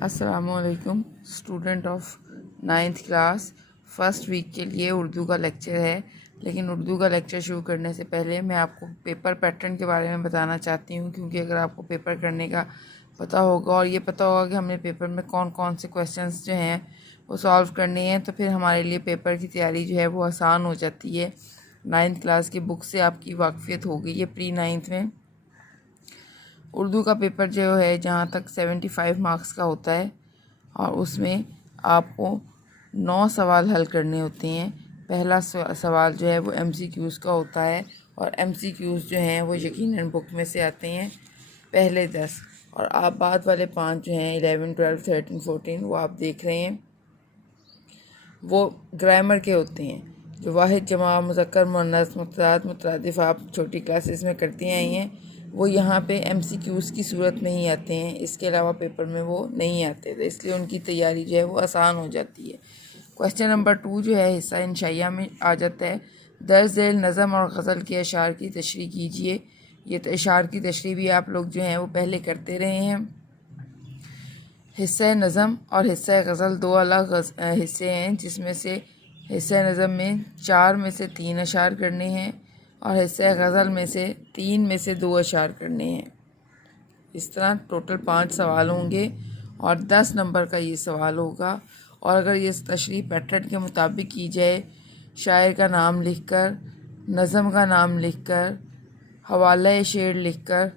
अस्सलाम वालेकुम student of 9th class. First week के लिए उर्दू का लेक्चर है, लेकिन उर्दू का लेक्चर शुरू करने से पहले मैं आपको पेपर पैटर्न के बारे में बताना चाहती हूँ, क्योंकि अगर आपको पेपर करने का पता होगा और ये पता होगा कि हमने पेपर में कौन कौन से क्वेश्चंस जो हैं वो सॉल्व करने हैं, तो फिर हमारे लिए पेपर की तैयारी जो है वो आसान हो जाती है। 9th क्लास की बुक से आपकी वाकफियत हो गई है प्री 9th में। उर्दू का पेपर जो है जहाँ तक 75 मार्क्स का होता है और उसमें आपको 9 सवाल हल करने होते हैं। पहला सवाल जो है वो MCQs का होता है और MCQs जो हैं वो यकीनन बुक में से आते हैं पहले 10, और आप बाद वाले 5 जो हैं 11, 12, 13, 14 वो आप देख रहे हैं, वो ग्रामर के होते हैं। जो वाहिद, जमा, मुज़क्कर, मुअन्नस, मुतअद्दिद, मुतरादिफ आप छोटी क्लासेस में करती आई हैं, वो यहाँ पे MCQs की सूरत में ही आते हैं, इसके अलावा पेपर में वो नहीं आते, तो इसलिए उनकी तैयारी जो है वो आसान हो जाती है। क्वेश्चन नंबर 2 जो है हिस्सा इंशाइया में आ जाता है। दर्ज झेल नज़म और गज़ल के अशार की तशरीह कीजिए। ये अशार की तशरीह भी आप लोग जो हैं वो पहले करते रहे हैं। हिस्सा नज़म और हिस्सा गज़ल दो अलग हिस्से हैं, जिसमें से हिस्सा नज़म में 4 में से 3 अशार करने हैं और हिस्सा गज़ल में से 3 में से 2 अशार करने हैं। इस तरह टोटल 5 सवाल होंगे और 10 नंबर का ये सवाल होगा। और अगर ये तशरीह पैटर्न के मुताबिक की जाए, शायर का नाम लिखकर, नज़म का नाम लिखकर, हवाला शेर लिखकर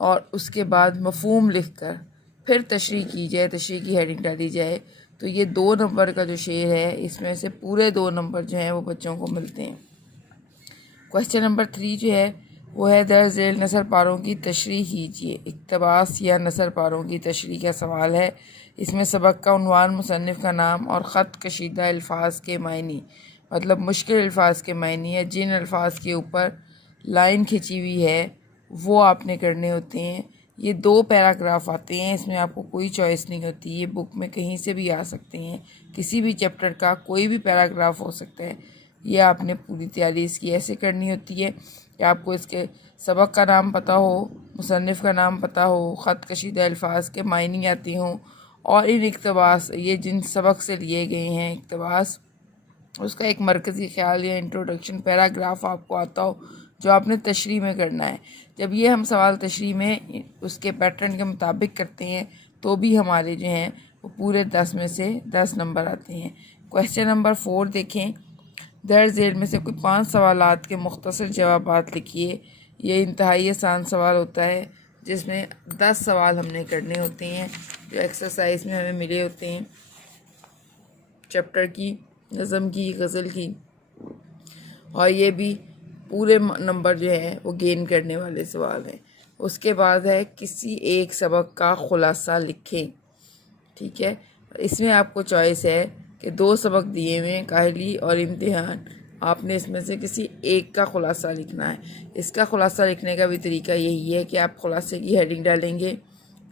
और उसके बाद मफ़हूम लिखकर फिर तशरीह की जाए, तशरीह की हेडिंग डाली जाए, तो ये 2 नंबर का जो शेर है इसमें से पूरे 2 नंबर जो हैं वो बच्चों को मिलते हैं। क्वेश्चन नंबर 3 जो है वो है दर्ज झेल नसर पारों की तशरीह कीजिए। इक़्तिबास या नसर पारों की तशरीह का सवाल है। इसमें सबक का उन्वान, मुसन्निफ़ का नाम और ख़त कशीदा अल्फाज के मायनी, मतलब मुश्किल अल्फाज के मायनी है, जिन अल्फाज के ऊपर लाइन खिंची हुई है वो आपने करने होते हैं। ये 2 पैराग्राफ आते हैं, इसमें आपको कोई चॉइस नहीं होती, ये बुक में कहीं से भी आ सकते हैं, किसी भी चैप्टर का कोई भी पैराग्राफ हो सकता है। ये आपने पूरी तैयारी इसकी ऐसे करनी होती है कि आपको इसके सबक का नाम पता हो, मुसन्निफ़ का नाम पता हो, ख़त कशीदा अल्फाज के मायनी आती हों और इन इक़्तिबास, ये जिन सबक से लिए गए हैं इक़्तिबास, उसका एक मरकज़ी ख़्याल या इंट्रोडक्शन पैराग्राफ आपको आता हो जो आपने तशरीह में करना है। जब ये हम सवाल तशरीह में उसके पैटर्न के मुताबिक करते हैं तो भी हमारे जो हैं वो पूरे 10 में से 10 नंबर आते हैं। क्वेश्चन नंबर 4 देखें। दर्ज झेल में से कोई 5 सवालात के मुख्तसर जवाबात लिखिए। ये इंतहाई आसान सवाल होता है, जिसमें 10 सवाल हमने करने होते हैं जो एक्सरसाइज में हमें मिले होते हैं चैप्टर की, नज़म की, गज़ल की, और ये भी पूरे नंबर जो हैं वो गेन करने वाले सवाल हैं। उसके बाद है किसी एक सबक का ख़ुलासा लिखें। ठीक है, इसमें आपको चॉइस है कि 2 सबक दिए हुए हैं, काहली और इम्तिहान, आपने इसमें से किसी एक का ख़ुलासा लिखना है। इसका ख़ुलासा लिखने का भी तरीका यही है कि आप ख़ुलासे की हेडिंग डालेंगे,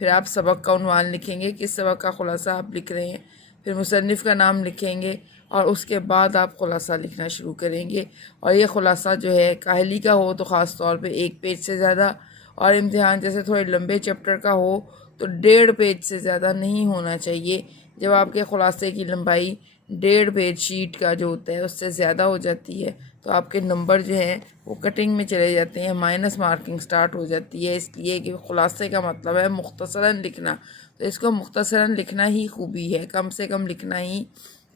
फिर आप सबक का उन्वान लिखेंगे, किस सबक का ख़ुलासा आप लिख रहे हैं, फिर मुसन्निफ़ का नाम लिखेंगे और उसके बाद आप ख़ुलासा लिखना शुरू करेंगे। और ये ख़ुलासा जो है काहली का हो तो ख़ास तौर पे 1 पेज से ज़्यादा, और इम्तिहान जैसे थोड़े लंबे चैप्टर का हो तो 1.5 पेज से ज़्यादा नहीं होना चाहिए। जब आपके ख़ुलासे की लंबाई 1.5 पेज शीट का जो होता है उससे ज़्यादा हो जाती है तो आपके नंबर जो हैं वो कटिंग में चले जाते हैं, माइनस मार्किंग स्टार्ट हो जाती है। इसलिए कि ख़ुलासे का मतलब है मुख्तसरन लिखना, तो इसको मुख्तसरन लिखना ही खूबी है, कम से कम लिखना ही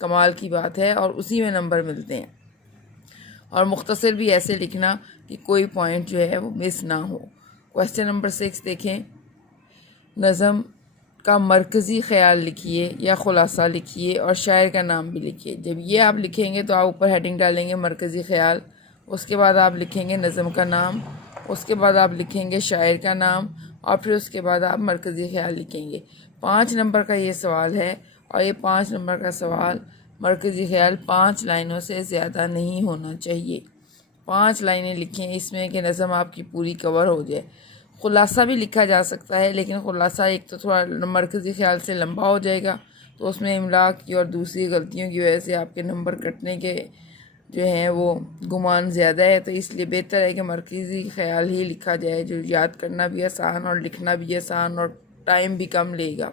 कमाल की बात है और उसी में नंबर मिलते हैं। और मुख्तसर भी ऐसे लिखना कि कोई पॉइंट जो है वो मिस ना हो। क्वेश्चन नंबर 6 देखें। नज़म का मरकज़ी ख़्याल लिखिए या ख़ुलासा लिखिए और शायर का नाम भी लिखिए। जब ये आप लिखेंगे तो आप ऊपर हेडिंग डालेंगे मरकज़ी ख़्याल, उसके बाद आप लिखेंगे नज़म का नाम, उसके बाद आप लिखेंगे शायर का नाम और फिर उसके बाद आप मरकज़ी ख़्याल लिखेंगे। 5 नंबर का ये सवाल है और ये 5 नंबर का सवाल मरकज़ी ख़्याल 5 लाइनों से ज़्यादा नहीं होना चाहिए। 5 लाइनें लिखें इसमें कि नज़म आपकी पूरी कवर हो जाए। ख़ुलासा भी लिखा जा सकता है, लेकिन ख़ुलासा एक तो थोड़ा मरकज़ी ख़्याल से लंबा हो जाएगा, तो उसमें इमला की और दूसरी गलतियों की वजह से आपके नंबर कटने के जो हैं वो गुमान ज़्यादा है, तो इसलिए बेहतर है कि मरकज़ी ख़्याल ही लिखा जाए, जो याद करना भी आसान और लिखना भी आसान और टाइम भी कम लेगा।